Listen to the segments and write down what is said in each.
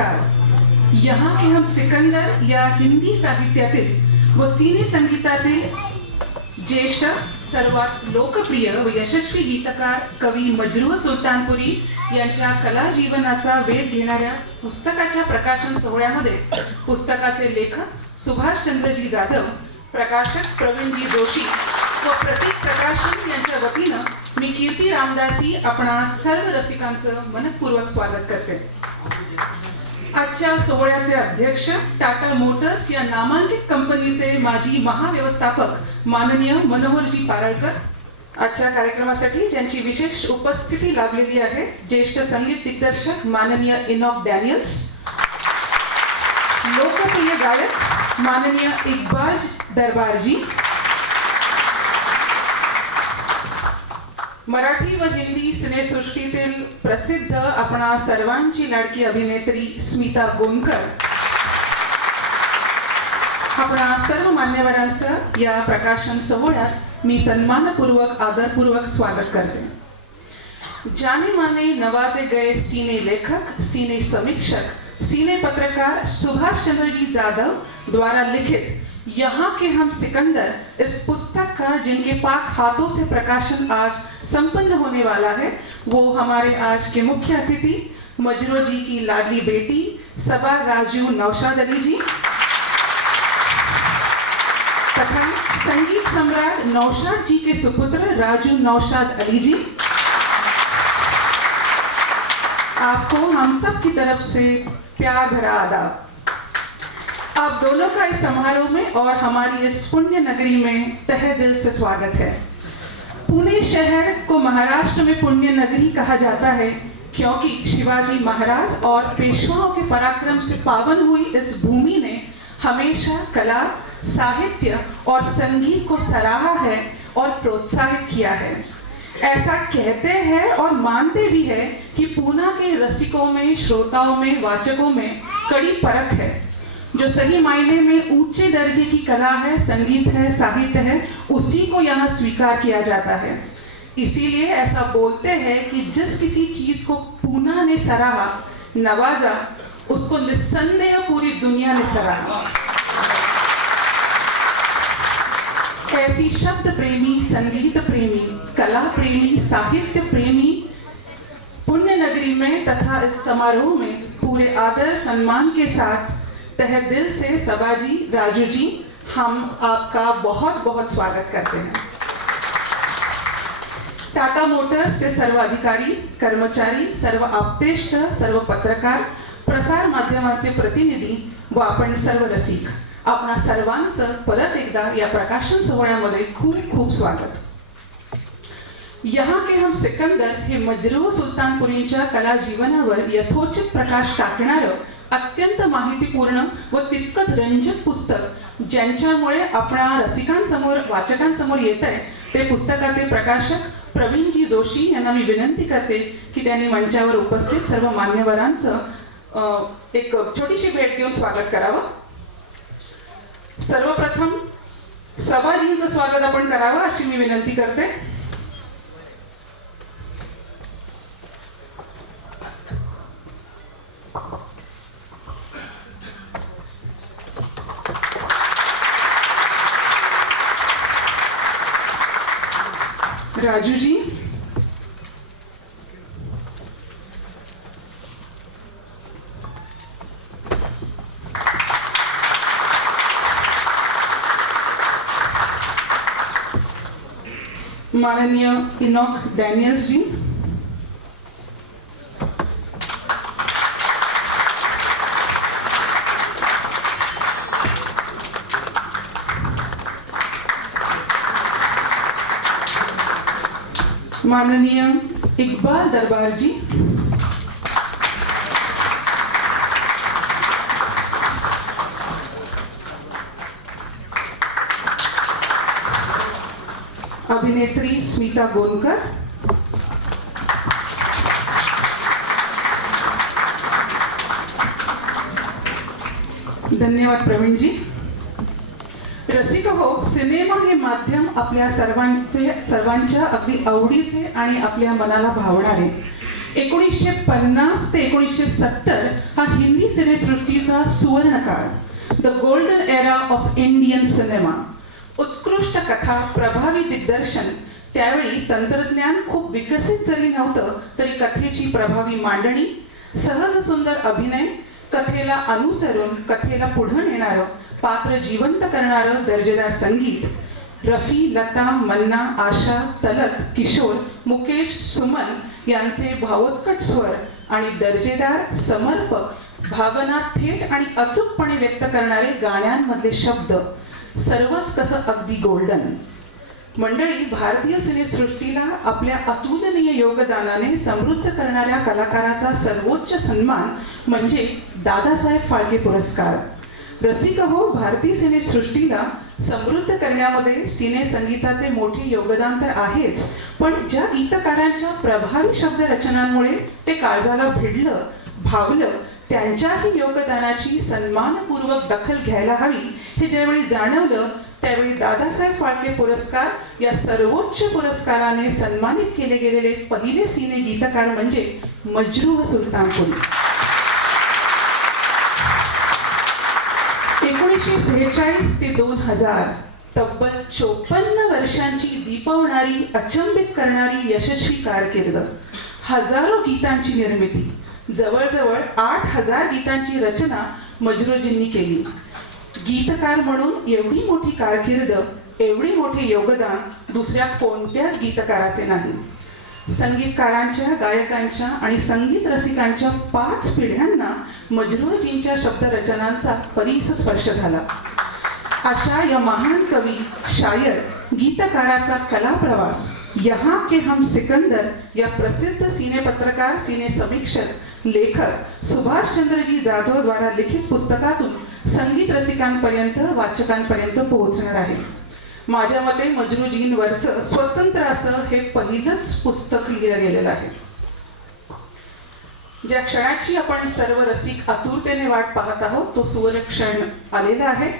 नमस्कार। यहाँ के हम सिकंदर या हिंदी साहित्यातील व सिने संगीतातील ज्येष्ठ सर्वात लोकप्रिय व यशस्वी गीतकार कवी मजरूह सुलतानपुरी यांच्या कला जीवनाचा वेध घेणाऱ्या पुस्तकाच्या प्रकाशन सोहळ्यामध्ये पुस्तकाचे लेखक सुभाषचंद्रजी जाधव, प्रकाशक प्रवीणजी जोशी व प्रतीक प्रकाशन यांच्या वतीनं मी कीर्ती रामदासी आपणा सर्व रसिकांचं मनपूर्वक स्वागत करते। आजच्या सोहळ्याचे अध्यक्ष टाटा मोटर्स या नामांकित कंपनीचे माजी महाव्यवस्थापक माननीय मनोहरजी पारळकर, आजच्या कार्यक्रमासाठी ज्यांची विशेष उपस्थिती लाभलेली आहे ज्येष्ठ संगीत दिग्दर्शक माननीय इनॉक डॅनियल्स, लोकप्रिय गायक माननीय इकबाल दरबारजी, मराठी व हिंदी सिनेसृष्टीतील प्रसिद्ध आपणा सर्वांची लाडकी अभिनेत्री स्मिता गोंदकर, आपणा सर्व मान्यवरांचं या प्रकाशन सोहळ्यात मी सन्मानपूर्वक आदरपूर्वक स्वागत करते। जाने माने नवाजे गए सिने लेखक, सिने समीक्षक, सिने पत्रकार सुभाष चंद्र जी जाधव द्वारा लिखित यहाँ के हम सिकंदर इस पुस्तक का जिनके पाक हाथों से प्रकाशन आज संपन्न होने वाला है, वो हमारे आज के मुख्य अतिथि मजरूह जी की लाडली बेटी सबा राजू नौशाद अली जी तथा संगीत सम्राट नौशाद जी के सुपुत्र राजू नौशाद अली जी, आपको हम सब की तरफ से प्यार भरा आदाब। आप दोनों का इस समारोह में और हमारी इस पुण्य नगरी में तहे दिल से स्वागत है। पुणे शहर को महाराष्ट्र में पुण्य नगरी कहा जाता है क्योंकि शिवाजी महाराज और पेशवाओं के पराक्रम से पावन हुई इस भूमि ने हमेशा कला, साहित्य और संगीत को सराहा है और प्रोत्साहित किया है। ऐसा कहते हैं और मानते भी है कि पूना के रसिकों में, श्रोताओं में, वाचकों में कड़ी परख है। जो सही मायने में ऊंचे दर्जे की कला है, संगीत है, साहित्य है, उसी को यहाँ स्वीकार किया जाता है। इसीलिए ऐसा बोलते हैं कि जिस किसी चीज को पूना ने सराहा, नवाजा, उसको निस्संदेह पूरी दुनिया ने सराहा। ऐसी शब्द प्रेमी, संगीत प्रेमी, कला प्रेमी, साहित्य प्रेमी पुण्य नगरी में तथा इस समारोह में पूरे आदर सम्मान के साथ तहे दिल से सबा जी, राजू जी, हम आपका बहुत बहुत स्वागत करते हैं। टाटा मोटर्स से सर्व अधिकारी, कर्मचारी, सर्व आप्तेष्ट, सर्व पत्रकार, प्रसार माध्यमांचे प्रतिनिधी व आपण सर्व रसिक, आपणा सर्वांचं परत एकदा या प्रकाशन सोहळ्यामध्ये खूप खूप स्वागत। यहाँ के हम सिकंदर हे मजरूह सुलतानपुरींच्या कला जीवनावर यथोचित प्रकाश टाकणारं अत्यंत माहितीपूर्ण व तितकंच रंजक पुस्तक ज्यांच्यामुळे आपणा रसिकांसमोर, वाचकांसमोर येत आहे, ते पुस्तकाचे प्रकाशक प्रवीणजी जोशी यांना मी विनंती करते की त्यांनी मंचावर उपस्थित सर्व मान्यवरांचं एक छोटीशी भेट देऊन स्वागत करावं। सर्वप्रथम सभाजींचं स्वागत आपण करावं अशी मी विनंती करते। राजू जी, माननीय इनॉक डॅनियल्स जी, माननीय इकबाल दरबार जी, अभिनेत्री स्मिता गोंदकर, धन्यवाद प्रवीण जी। रसिक हो, सिनेमा हे माध्यम आपल्या सर्वांच्या अगदी आवडीचे आणि आपल्या मनाला भावणारे। 1950 ते 1970 हा हिंदी सिनेसृष्टीचा सुवर्ण काळ, the golden era of Indian cinema. उत्कृष्ट कथा, प्रभावी दिग्दर्शन. त्यावेळी तंत्रज्ञान खूप विकसित जरी नव्हतं तरी कथेची प्रभावी मांडणी, सहज सुंदर अभिनय, कथेला अनुसरून कथेला पुढे नेणारं, पात्र जिवंत करणारं दर्जेदार संगीत. रफी, लता, मन्ना, आशा, तलत, किशोर, मुकेश, सुमन यांचे भावोत्कट स्वर आणि दर्जेदार समर्पक, भावना थेट आणि अचूकपणे व्यक्त करणारे गाण्यांमधले शब्द, सर्वच कसं अगदी गोल्डन. मंडळी, भारतीय सिनेसृष्टीला आपल्या अतुलनीय योगदानाने समृद्ध करणाऱ्या कलाकाराचा सर्वोच्च सन्मान म्हणजे दादासाहेब फाळके पुरस्कार. रसिक हो, भारतीय सिनेसृष्टीला समृद्ध करण्यामध्ये सिने संगीताचे मोठे योगदान तर आहेच, पण ज्या गीतकारांच्या प्रभावी शब्द रचनांमुळे ते काळजाला भिडलं, भावलं, त्यांच्याही योगदानाची सन्मानपूर्वक दखल घ्यायला हवी हे ज्यावेळी जाणवलं त्यावेळी दादासाहेब फाळके पुरस्कार या सर्वोच्च पुरस्काराने सन्मानित केले गेलेले पहिले सिने गीतकार म्हणजे मजरूह सुलतानपुरी. 1946 ते 2000 तब्बल 54 वर्षांची दीपवणारी, अचंबित करणारी यशस्वी कारकीर्द, हजारो गीतांची निर्मिती, जवळजवळ 8000 गीतांची रचना मजरूजींनी केली. गीतकार म्हणून एवढी मोठी कारकीर्द, एवढे मोठे योगदान दुसऱ्या कोणत्याच गीतकाराचे नाही. संगीतकारांच्या, गायकांच्या आणि संगीत रसिकांच्या 5 पिढ्यांना मजरूजींच्या शब्दरचनांचा परीस स्पर्श झाला. अशा या महान कवी, शायर, गीतकाराचा कला प्रवास यहाँ के हम सिकंदर या प्रसिद्ध सिने पत्रकार, सिने समीक्षक, लेखक सुभाषचंद्रजी जाधव द्वारा लिखित पुस्तकातून संगीत रसिकांपर्यंत, वाचकांपर्यंत पोहोचणार आहे. माझ्या मते मजरूजींवरचं स्वतंत्र असं हे पहिलंच पुस्तक लिहिलं गेलेलं आहे. ज्या क्षणाची आपण सर्व रसिक आतुरतेने वाट पाहत आहोत तो सुवर्ण क्षण आलेला आहे.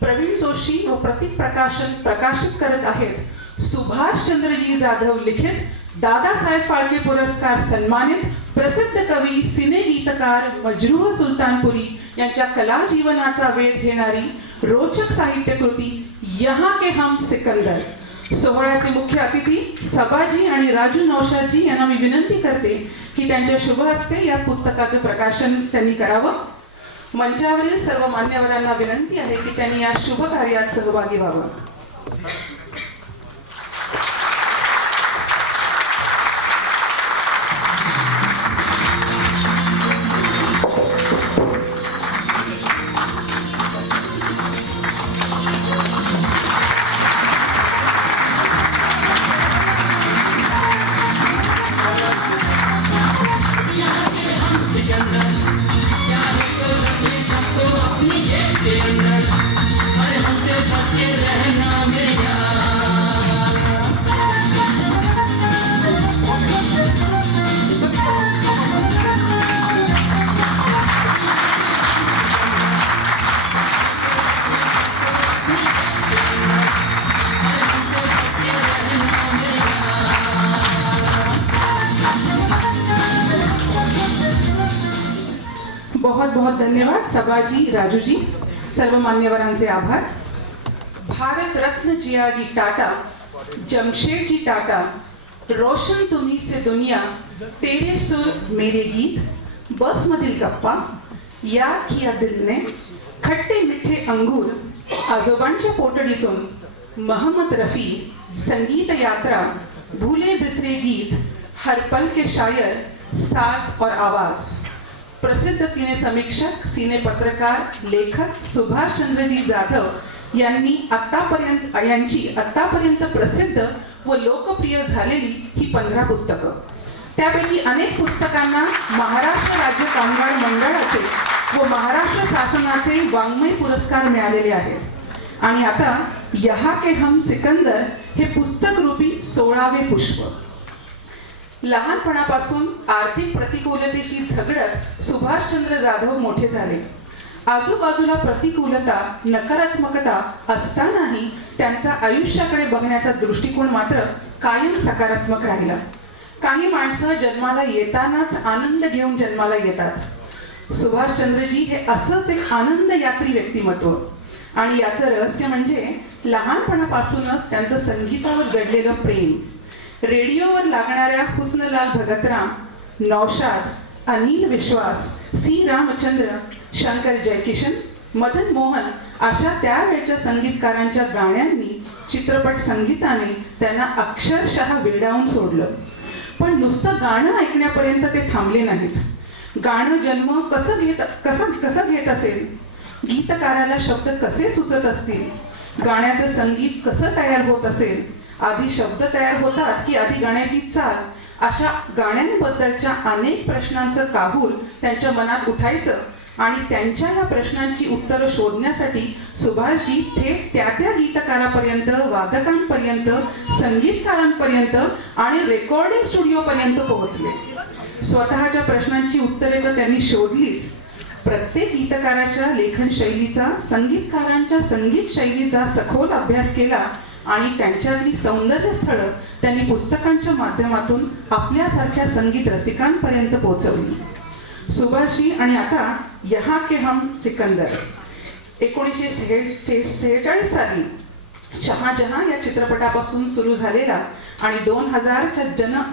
प्रवीण जोशी व प्रतीक प्रकाशित करत आहेत सुभाषचंद्रजी जाधव लिखित दादासाहेब फाळके पुरस्कार सन्मानित प्रसिद्ध कवी, सिने गीतकार मजरूह सुलतानपुरी यांच्या कला जीवनाचा वेध घेणारी रोचक साहित्य कृती यहाँ के हम सिकंदर. सोहळ्याचे मुख्य अतिथी सबाजी आणि राजू नौशादजी यांना मी विनंती करते की त्यांच्या शुभ हस्ते या पुस्तकाचे प्रकाशन त्यांनी करावं. मंचावरील सर्व मान्यवरांना विनंती आहे की त्यांनी या शुभ कार्यात सहभागी व्हावं. बहुत बहुत धन्यवाद सबाजी, राजूजी, सर्व मान्यवरांचे आभार. भारत रत्न जी.आर.डी. टाटा, जमशेदजी टाटा, रोशन तुम्ही से दुनिया, तेरे सुर मेरे गीत, बस मधील गप्पा, याद किया दिल ने, खट्टे मिठे अंगूर, आजोबांच्या पोटडीतून, मोहम्मद रफी, संगीत यात्रा, भूले बिसरे गीत, हर पल के शायर, साज और आवाज. प्रसिद्ध सिने समीक्षक, सिने पत्रकार, लेखक सुभाषचंद्रजी जाधव यांची आतापर्यंत प्रसिद्ध व लोकप्रिय झालेली ही 15 पुस्तकं. त्यापैकी अनेक पुस्तकांना महाराष्ट्र राज्य कामगार मंडळाचे व महाराष्ट्र शासनाचे वाङ्मय पुरस्कार मिळालेले आहेत. आणि आता यहाँ के हम सिकंदर हे पुस्तक रूपी 16वे पुष्प. लहानपणापासून आर्थिक प्रतिकूलतेशी झगडत सुभाषचंद्र जाधव मोठे झाले. आजूबाजूला प्रतिकूलता, नकारात्मकता असतानाही त्यांचा आयुष्याकडे बघण्याचा दृष्टिकोन मात्र कायम सकारात्मक राहिला. काही माणसं जन्माला येतानाच आनंद घेऊन जन्माला येतात. सुभाषचंद्रजी हे असंच एक आनंद यात्री व्यक्तिमत्व. आणि याचं रहस्य म्हणजे लहानपणापासूनच त्यांचं संगीतावर जडलेलं प्रेम. रेडिओवर लागणाऱ्या हुस्नलाल भगतराम, नौशाद, अनिल विश्वास, सी रामचंद्र, शंकर जयकिशन, मदन मोहन अशा त्यावेळच्या संगीतकारांच्या गाण्यांनी, चित्रपट संगीताने त्यांना अक्षरशः वेडावून सोडलं. पण नुसतं गाणं ऐकण्यापर्यंत ते थांबले नाहीत. गाणं जन्म कसं घेत असेल, गीतकाराला शब्द कसे सुचत असतील, गाण्याचं संगीत कसं तयार होत असेल, आधी शब्द तयार होतात की आधी गाण्याची चाल, अशा गाण्यांबद्दलच्या अनेक प्रश्नांचं काहूर त्यांच्या मनात उठायचं. आणि त्यांच्या या प्रश्नांची उत्तरं शोधण्यासाठी सुभाषजी थेट त्या गीतकारापर्यंत, वादकांपर्यंत, संगीतकारांपर्यंत आणि रेकॉर्डिंग स्टुडिओपर्यंत पोहोचले. स्वतःच्या प्रश्नांची उत्तरे तर त्यांनी शोधलीच, प्रत्येक गीतकाराच्या लेखन शैलीचा, संगीतकारांच्या संगीत शैलीचा सखोल अभ्यास केला आणि त्यांच्यातली सौंदर्य स्थळं त्यांनी पुस्तकांच्या माध्यमातून आपल्यासारख्या संगीत रसिकांपर्यंत पोहोचवली. सुभाषजी आणि आता यहाँ के हम सिकंदर 1946 साली शहाजहां या चित्रपटापासून सुरू झालेला आणि 2000च्या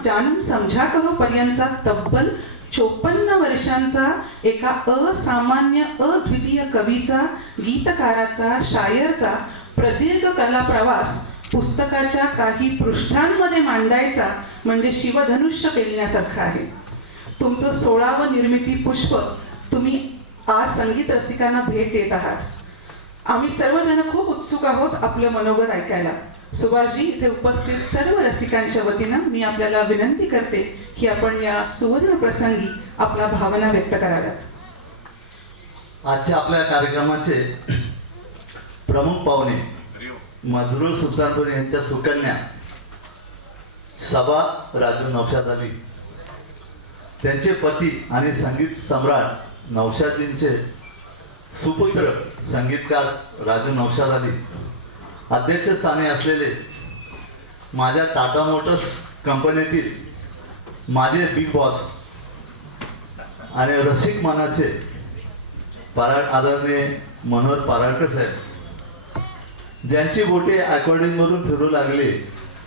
जानम समझा करो पर्यंतचा तब्बल 54 वर्षांचा एका असामान्य, अद्वितीय कवीचा, गीतकाराचा, शायरचा प्रदीर्घ कला प्रवास पुस्तकाच्या काही पृष्ठांमध्ये मांडायचा म्हणजे शिवधनुष्य पेलण्यासारखं आहे. तुमचं 16वं निर्मिती पुष्प तुम्ही आज संगीत रसिकांना भेट देत आहात. आम्ही सर्वजण खूप उत्सुक आहोत आपलं मनोगत ऐकायला. सुभाषजी, इथे उपस्थित सर्व रसिकांच्या वतीनं मी आपल्याला विनंती करते की आपण या सुवर्ण प्रसंगी आपल्या भावना व्यक्त कराव्यात. आजच्या आपल्या कार्यक्रमाचे प्रमुख पाहुणे मजरूर सुलतानपूर यांच्या सुकन्या सबा राजू नौशाद अली, त्यांचे पती आणि संगीत सम्राट नौशादजींचे सुपुत्र संगीतकार राजू नौशाद अली, अध्यक्षस्थानी असलेले माझ्या टाटा मोटर्स कंपनीतील माझे बिग बॉस आणि रसिक मनाचे आदरणीय मनोहर पाराळकर साहेब, ज्यांची बोटे अकॉर्डिंगमधून फिरू लागले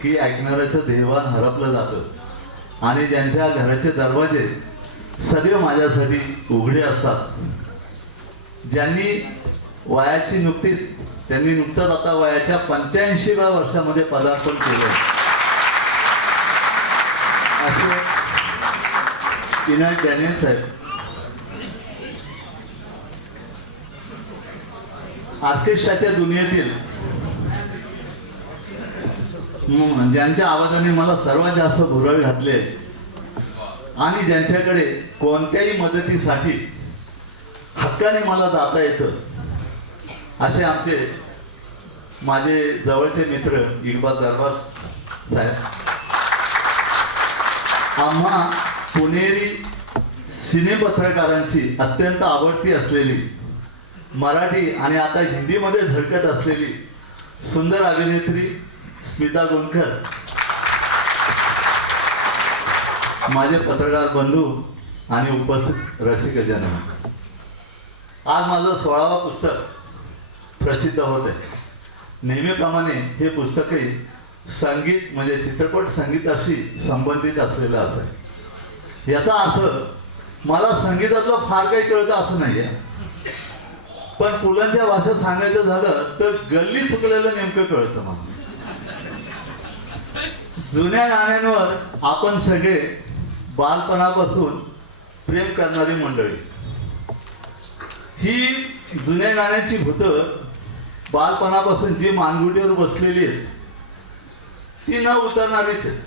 की ऐकणाऱ्याचं देवान हरपलं जातं आणि ज्यांच्या घराचे दरवाजे सदैव माझ्यासाठी उघडे असतात, ज्यांनी त्यांनी नुकतंच आता वयाच्या 85व्या वर्षामध्ये पदार्पण केलं, असे विनायक डॅनियल साहेब, ऑर्केस्ट्राच्या दुनियेतील ज्यांच्या आवाजाने मला सर्वात जास्त भुरळ घातले आणि ज्यांच्याकडे कोणत्याही मदतीसाठी हक्काने मला जाता येतं, असे आमचे माझे जवळचे मित्र इक्बाल दरबार साहेब, आम्हा पुणेरी सिनेपत्रकारांची अत्यंत आवडती असलेली, मराठी आणि आता हिंदीमध्ये झळकत असलेली सुंदर अभिनेत्री स्मिता गुणकर, माझे पत्रकार बंधू आणि उपस्थित रसिकजन, आज माझं 16वं पुस्तक प्रसिद्ध होत आहे. नेहमीप्रमाणे हे पुस्तकही संगीत म्हणजे चित्रपट संगीताशी संबंधित असलेलं असेल. याचा अर्थ मला संगीतातलं फार काही कळतं असं नाही आहे, पण पुलांच्या भाषेत सांगायचं झालं तर गल्ली चुकलेलं नेमकं कळतं मला. जुन्या गाण्यांवर आपण सगळे बालपणापासून प्रेम करणारी मंडळी, ही जुन्या गाण्याची भूतं बालपणापासून जी मानगुटीवर बसलेली आहेत ती न उतरणारीच आहेत.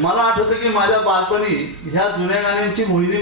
मला आठवतं की माझ्या बालपणी ह्या जुन्या गाण्यांची मोहिनी